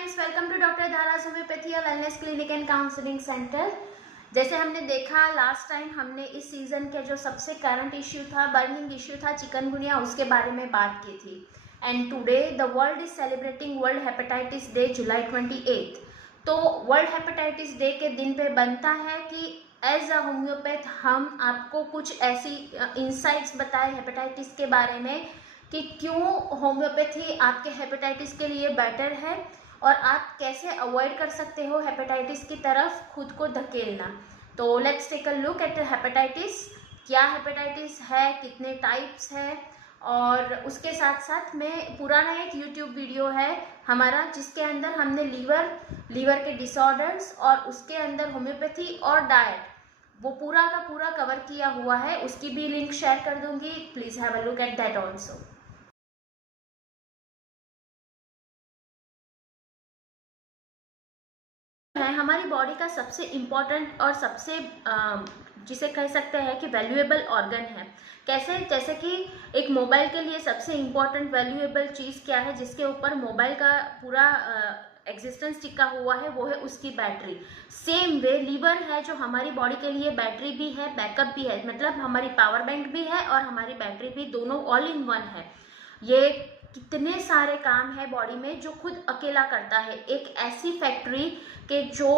Friends, welcome to doctor धारास homeopathy wellness clinic and counselling centre. जैसे हमने देखा लास्ट टाइम हमने इस सीजन के जो सबसे करंट इश्यू था, बर्निंग इश्यू था चिकनगुनिया, उसके बारे में बात की थी। And today the world is celebrating world hepatitis day July 28। तो वर्ल्ड हेपेटाइटिस डे के दिन पे बनता है कि एज अ होम्योपैथ हम आपको कुछ ऐसी इंसाइट्स बताएं हेपेटाइटिस के बारे में कि क्यों होम्योपैथी आपके हेपेटाइटिस के लिए बेटर है और आप कैसे अवॉइड कर सकते हो हेपेटाइटिस की तरफ खुद को धकेलना। तो let's take a look at hepatitis. क्या हेपेटाइटिस है, कितने टाइप्स है, और उसके साथ साथ में पुराना एक यूट्यूब वीडियो है हमारा जिसके अंदर हमने लीवर के डिसऑर्डर्स और उसके अंदर होम्योपैथी और डाइट वो पूरा का पूरा कवर किया हुआ है। उसकी भी लिंक शेयर कर दूंगी, please have a look at that also. है हमारी बॉडी का सबसे इम्पोर्टेंट और सबसे जिसे कह सकते हैं कि वैल्यूएबल ऑर्गन है। कैसे? जैसे कि एक मोबाइल के लिए सबसे इम्पोर्टेंट वैल्यूएबल चीज़ क्या है जिसके ऊपर मोबाइल का पूरा एग्जिस्टेंस टिका हुआ है, वो है उसकी बैटरी। सेम वे लीवर है जो हमारी बॉडी के लिए बैटरी भी है, बैकअप भी है, मतलब हमारी पावर बैंक भी है और हमारी बैटरी भी, दोनों ऑल इन वन है। ये कितने सारे काम है बॉडी में जो खुद अकेला करता है। एक ऐसी फैक्ट्री के जो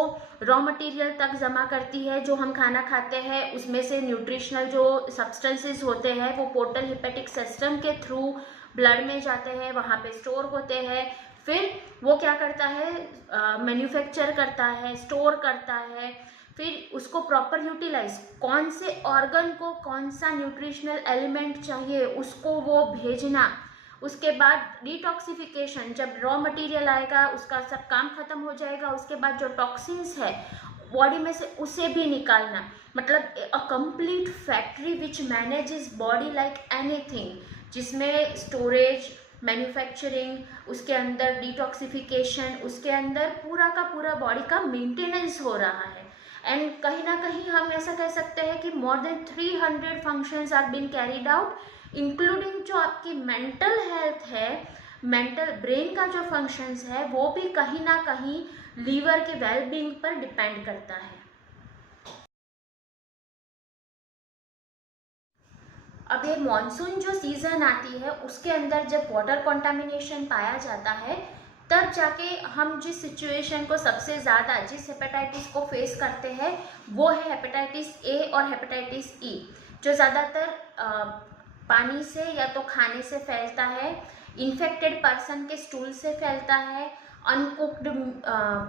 रॉ मटेरियल तक जमा करती है, जो हम खाना खाते हैं उसमें से न्यूट्रिशनल जो सब्सटेंसेस होते हैं वो पोर्टल हिपेटिक सिस्टम के थ्रू ब्लड में जाते हैं, वहाँ पे स्टोर होते हैं। फिर वो क्या करता है, मैन्युफैक्चर करता है, स्टोर करता है, फिर उसको प्रॉपर यूटिलाइज, कौन से ऑर्गन को कौन सा न्यूट्रिशनल एलिमेंट चाहिए उसको वो भेजना। उसके बाद डिटॉक्सिफिकेशन, जब रॉ मटेरियल आएगा उसका सब काम खत्म हो जाएगा, उसके बाद जो टॉक्सिन्स है बॉडी में से उसे भी निकालना। मतलब a complete factory which manages body like anything, जिसमें स्टोरेज, मैन्युफैक्चरिंग, उसके अंदर डिटॉक्सिफिकेशन, उसके अंदर पूरा का पूरा बॉडी का मेंटेनेंस हो रहा है। एंड कहीं ना कहीं हम ऐसा कह सकते हैं कि more than 300 functions are been carried out, including जो आपकी मेंटल हेल्थ है, मेंटल ब्रेन का जो फंक्शंस है वो भी कहीं ना कहीं लीवर के वेलबींग पर डिपेंड करता है। अब ये मॉनसून जो सीजन आती है उसके अंदर जब वाटर कंटामिनेशन पाया जाता है तब जाके हम जिस सिचुएशन को सबसे ज़्यादा, जिस हेपेटाइटिस को फेस करते हैं वो है हेपेटाइटिस ए और हेपेटाइटिस ई, जो ज़्यादातर पानी से या तो खाने से फैलता है, इन्फेक्टेड पर्सन के स्टूल से फैलता है, अनकुक्ड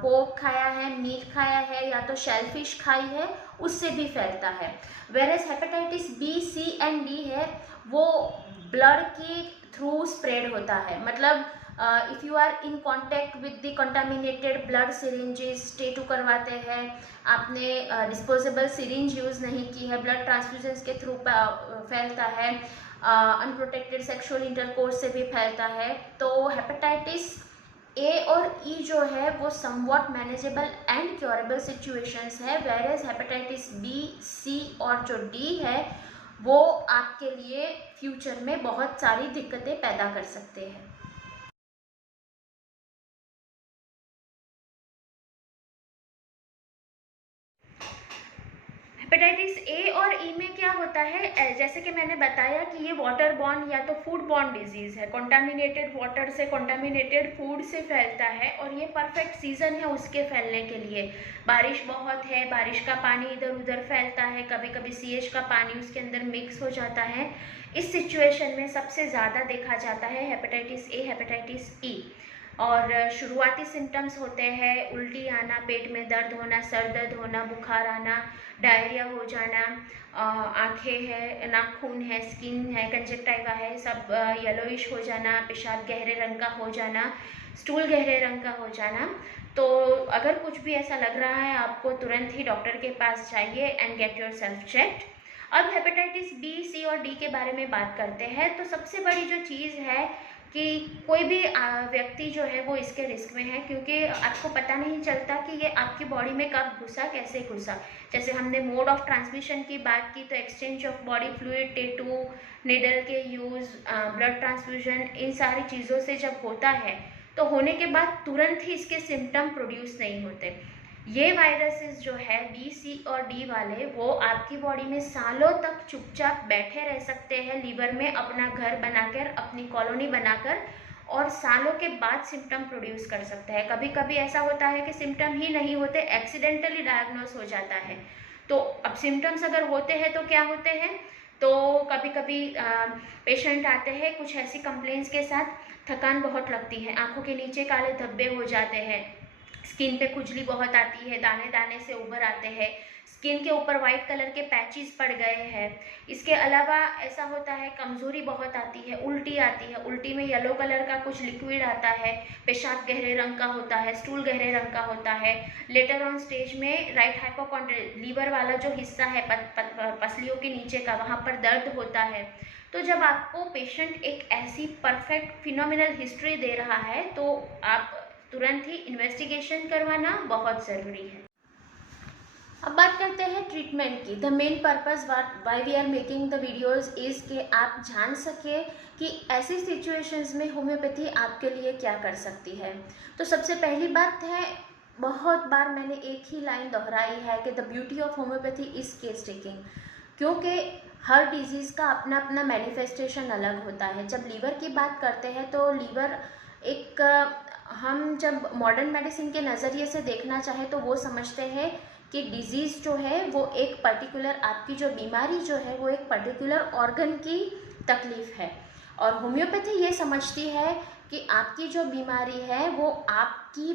पोर्क खाया है, मीट खाया है या तो शेलफिश खाई है, उससे भी फैलता है। Whereas hepatitis B, C and D है वो ब्लड के थ्रू स्प्रेड होता है। मतलब if you are in contact with the contaminated blood syringes, tattoo करवाते हैं, आपने डिस्पोजेबल सिरिंज यूज़ नहीं की है, ब्लड ट्रांसफ्यूजन्स के थ्रू फैलता है, अनप्रोटेक्टेड सेक्सुअल इंटरकोर्स से भी फैलता है। तो हेपेटाइटिस ए और ई जो है वो somewhat manageable and curable situations है, वेरेज हेपेटाइटिस बी, सी और जो डी है वो आपके लिए फ्यूचर में बहुत सारी दिक्कतें पैदा कर सकते हैं। हेपेटाइटिस ए और ई में क्या होता है, जैसे कि मैंने बताया कि ये वाटर बॉर्न या तो फूड बॉर्न डिजीज है, कंटामिनेटेड वाटर से, कंटामिनेटेड फूड से फैलता है और ये परफेक्ट सीजन है उसके फैलने के लिए। बारिश बहुत है, बारिश का पानी इधर उधर फैलता है, कभी कभी सीएच का पानी उसके अंदर मिक्स हो जाता है। इस सिचुएशन में सबसे ज़्यादा देखा जाता है हेपेटाइटिस ए, हेपेटाइटिस ई। और शुरुआती सिम्टम्स होते हैं उल्टी आना, पेट में दर्द होना, सर दर्द होना, बुखार आना, डायरिया हो जाना, आँखें है, नाखून है, स्किन है, कंजक्टाइवा है, सब येलोइश हो जाना, पेशाब गहरे रंग का हो जाना, स्टूल गहरे रंग का हो जाना। तो अगर कुछ भी ऐसा लग रहा है आपको तुरंत ही डॉक्टर के पास जाइए and get your self checked. अब हेपेटाइटिस बी, सी और डी के बारे में बात करते हैं। तो सबसे बड़ी जो चीज़ है कि कोई भी व्यक्ति जो है वो इसके रिस्क में है, क्योंकि आपको पता नहीं चलता कि ये आपकी बॉडी में कब घुसा, कैसे घुसा। जैसे हमने मोड ऑफ ट्रांसमिशन की बात की, तो exchange of body fluid, tattoo, needle के यूज़, ब्लड ट्रांसफ्यूजन, इन सारी चीज़ों से जब होता है तो होने के बाद तुरंत ही इसके सिम्टम प्रोड्यूस नहीं होते। ये वायरसेस जो है बी, सी और डी वाले, वो आपकी बॉडी में सालों तक चुपचाप बैठे रह सकते हैं लीवर में, अपना घर बनाकर, अपनी कॉलोनी बनाकर, और सालों के बाद सिम्टम प्रोड्यूस कर सकते हैं। कभी कभी ऐसा होता है कि सिम्टम ही नहीं होते, एक्सीडेंटली डायग्नोस हो जाता है। तो अब सिम्टम्स अगर होते हैं तो क्या होते हैं, तो कभी कभी पेशेंट आते हैं कुछ ऐसी कंप्लेंट्स के साथ, थकान बहुत लगती है, आंखों के नीचे काले धब्बे हो जाते हैं, स्किन पे खुजली बहुत आती है, दाने दाने से उभर आते हैं, स्किन के ऊपर वाइट कलर के पैचेस पड़ गए हैं। इसके अलावा ऐसा होता है कमज़ोरी बहुत आती है, उल्टी आती है, उल्टी में येलो कलर का कुछ लिक्विड आता है, पेशाब गहरे रंग का होता है, स्टूल गहरे रंग का होता है। लेटर ऑन स्टेज में राइट हाइपोकॉन्ड्रियल लीवर वाला जो हिस्सा है पसलियों के नीचे का, वहाँ पर दर्द होता है। तो जब आपको पेशेंट एक ऐसी परफेक्ट फिनोमिनल हिस्ट्री दे रहा है तो आप तुरंत ही इन्वेस्टिगेशन करवाना बहुत ज़रूरी है। अब बात करते हैं ट्रीटमेंट की। The main purpose why we are making the videos is कि आप जान सके कि ऐसी सिचुएशंस में होम्योपैथी आपके लिए क्या कर सकती है। तो सबसे पहली बात है, बहुत बार मैंने एक ही लाइन दोहराई है कि the beauty of homeopathy is case taking, क्योंकि हर डिजीज़ का अपना अपना मैनिफेस्टेशन अलग होता है। जब लीवर की बात करते हैं तो लीवर एक, हम जब मॉडर्न मेडिसिन के नज़रिए से देखना चाहें तो वो समझते हैं कि डिजीज़ जो है वो एक पर्टिकुलर, आपकी जो बीमारी जो है वो एक पर्टिकुलर ऑर्गन की तकलीफ़ है, और होम्योपैथी ये समझती है कि आपकी जो बीमारी है वो आपकी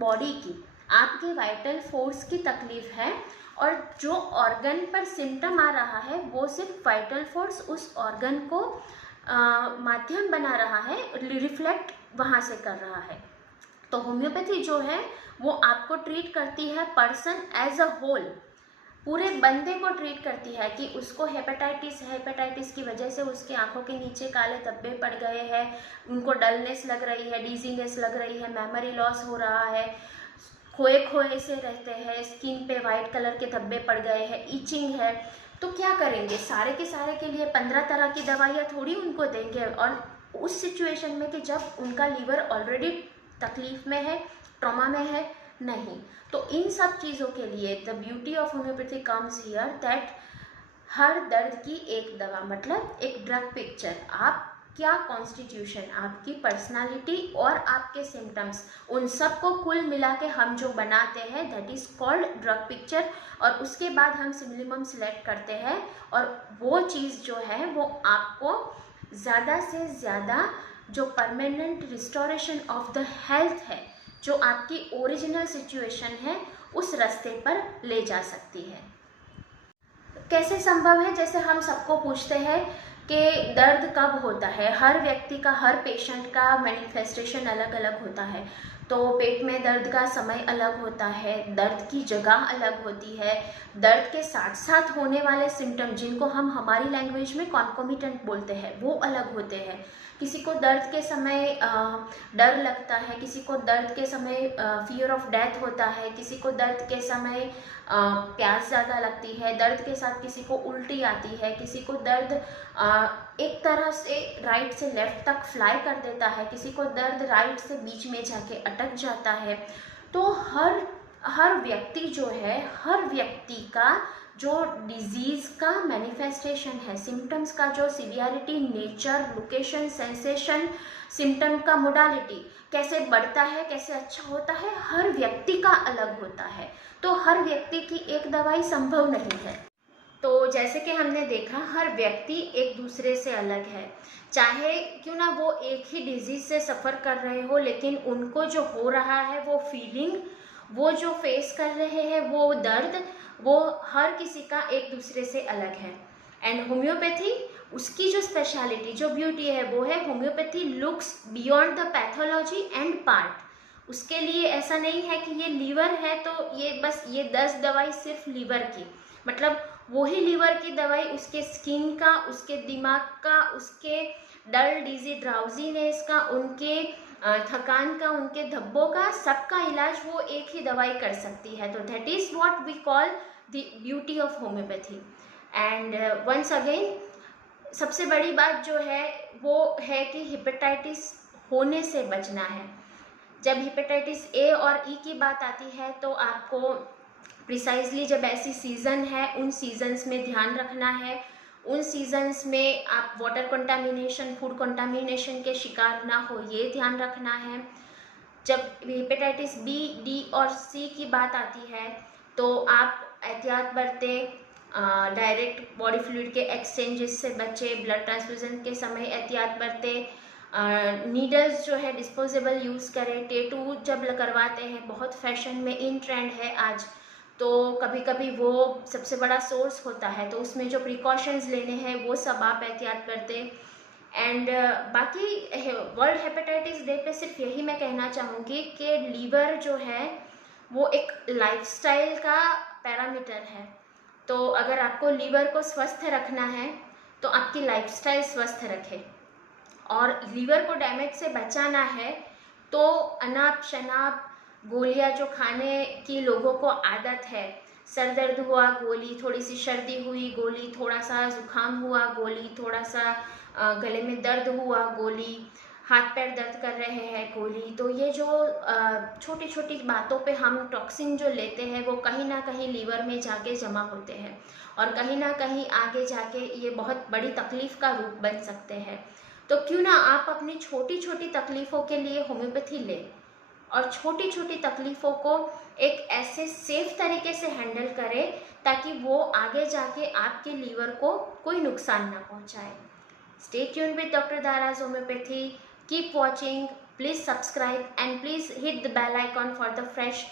बॉडी की, आपके वाइटल फोर्स की तकलीफ़ है, और जो ऑर्गन पर सिम्टम आ रहा है वो सिर्फ वाइटल फोर्स उस ऑर्गन को माध्यम बना रहा है, रिफ्लेक्ट वहाँ से कर रहा है। तो होम्योपैथी जो है वो आपको ट्रीट करती है पर्सन एज अ होल, पूरे बंदे को ट्रीट करती है कि उसको हेपेटाइटिस की वजह से उसकी आंखों के नीचे काले धब्बे पड़ गए हैं, उनको डलनेस लग रही है, डीजीनेस लग रही है, मेमोरी लॉस हो रहा है, खोए खोए से रहते हैं, स्किन पे वाइट कलर के धब्बे पड़ गए हैं, इचिंग है। तो क्या करेंगे, सारे के सारे के लिए 15 तरह की दवाइयाँ थोड़ी उनको देंगे, और उस सिचुएशन में कि जब उनका लीवर ऑलरेडी तकलीफ़ में है, ट्रॉमा में है, नहीं। तो इन सब चीज़ों के लिए the beauty of homeopathy comes here that हर दर्द की एक दवा, मतलब एक ड्रग पिक्चर, आप क्या कॉन्स्टिट्यूशन, आपकी पर्सनालिटी और आपके सिम्टम्स, उन सब को कुल मिला के हम जो बनाते हैं that is called drug picture. और उसके बाद हम सिमिलिमम सिलेक्ट करते हैं, और वो चीज़ जो है वो आपको ज़्यादा से ज़्यादा जो permanent restoration of the health है, जो आपकी ओरिजिनल सिचुएशन है, उस रास्ते पर ले जा सकती है। कैसे संभव है, जैसे हम सबको पूछते हैं कि दर्द कब होता है, हर व्यक्ति का, हर पेशेंट का मैनिफेस्टेशन अलग अलग होता है। तो पेट में दर्द का समय अलग होता है, दर्द की जगह अलग होती है, दर्द के साथ साथ होने वाले सिम्टम जिनको हम हमारी लैंग्वेज में कॉन्कोमिटेंट बोलते हैं वो अलग होते हैं। किसी को दर्द के समय डर लगता है, किसी को दर्द के समय फियर ऑफ डेथ होता है, किसी को दर्द के समय प्यास ज़्यादा लगती है, दर्द के साथ किसी को उल्टी आती है, किसी को दर्द एक तरह से राइट से लेफ़्ट तक फ्लाई कर देता है, किसी को दर्द राइट से बीच में जाके अटक जाता है। तो हर व्यक्ति जो है, हर व्यक्ति का जो डिजीज़ का मैनिफेस्टेशन है, सिम्टम्स का जो severity, nature, location, sensation, symptom का मोडालिटी कैसे बढ़ता है, कैसे अच्छा होता है, हर व्यक्ति का अलग होता है। तो हर व्यक्ति की एक दवाई संभव नहीं है। तो जैसे कि हमने देखा, हर व्यक्ति एक दूसरे से अलग है, चाहे क्यों ना वो एक ही डिजीज़ से सफ़र कर रहे हो, लेकिन उनको जो हो रहा है वो फीलिंग, वो जो फेस कर रहे हैं वो दर्द, वो हर किसी का एक दूसरे से अलग है। एंड होम्योपैथी, उसकी जो स्पेशलिटी, जो ब्यूटी है वो है homeopathy looks beyond the pathology and part. उसके लिए ऐसा नहीं है कि ये लीवर है तो ये बस ये 10 दवाई सिर्फ लीवर की, मतलब वही लीवर की दवाई उसके स्किन का, उसके दिमाग का, उसके डल डिजी ड्राउजीनेस का, उनके थकान का, उनके धब्बों का, सबका इलाज वो एक ही दवाई कर सकती है। तो that is what we call the beauty of homeopathy. And once again, सबसे बड़ी बात जो है वो है कि हेपेटाइटिस होने से बचना है। जब हेपेटाइटिस ए और ई की बात आती है तो आपको प्रिसाइजली जब ऐसी सीज़न है उन सीजन्स में ध्यान रखना है। उन सीजन्स में आप वाटर कंटामिनेशन, फूड कंटामिनेशन के शिकार ना हो, ये ध्यान रखना है। जब हेपेटाइटिस बी, डी और सी की बात आती है तो आप एहतियात बरतें, डायरेक्ट बॉडी फ्लूइड के एक्सचेंजेस से बचें, ब्लड ट्रांसफ्यूज़न के समय एहतियात बरतें, नीडल्स जो है डिस्पोजेबल यूज़ करें। टेटू जब करवाते हैं, बहुत फैशन में इन ट्रेंड है आज, तो कभी कभी वो सबसे बड़ा सोर्स होता है, तो उसमें जो प्रिकॉशंस लेने हैं वो सब आप एहतियात बरतें। एंड बाकी वर्ल्ड हेपेटाइटिस डे पे सिर्फ यही मैं कहना चाहूँगी कि लीवर जो है वो एक लाइफस्टाइल का पैरामीटर है। तो अगर आपको लीवर को स्वस्थ रखना है तो आपकी लाइफस्टाइल स्वस्थ रखें, और लीवर को डैमेज से बचाना है तो अनाप शनाप गोलियां जो खाने की लोगों को आदत है, सर दर्द हुआ गोली, थोड़ी सी सर्दी हुई गोली, थोड़ा सा जुकाम हुआ गोली, थोड़ा सा गले में दर्द हुआ गोली, हाथ पैर दर्द कर रहे हैं गोली। तो ये जो छोटी छोटी बातों पे हम टॉक्सिन जो लेते हैं वो कहीं ना कहीं लीवर में जाके जमा होते हैं, और कहीं ना कहीं आगे जाके ये बहुत बड़ी तकलीफ़ का रूप बन सकते हैं। तो क्यों ना आप अपनी छोटी छोटी तकलीफ़ों के लिए होम्योपैथी लें, और छोटी छोटी तकलीफ़ों को एक ऐसे सेफ तरीके से हैंडल करें ताकि वो आगे जाके आपके लीवर को कोई नुकसान ना पहुंचाए। Stay tune with doctor Daraj homeopathy. Keep watching, please subscribe and please hit the bell icon for the fresh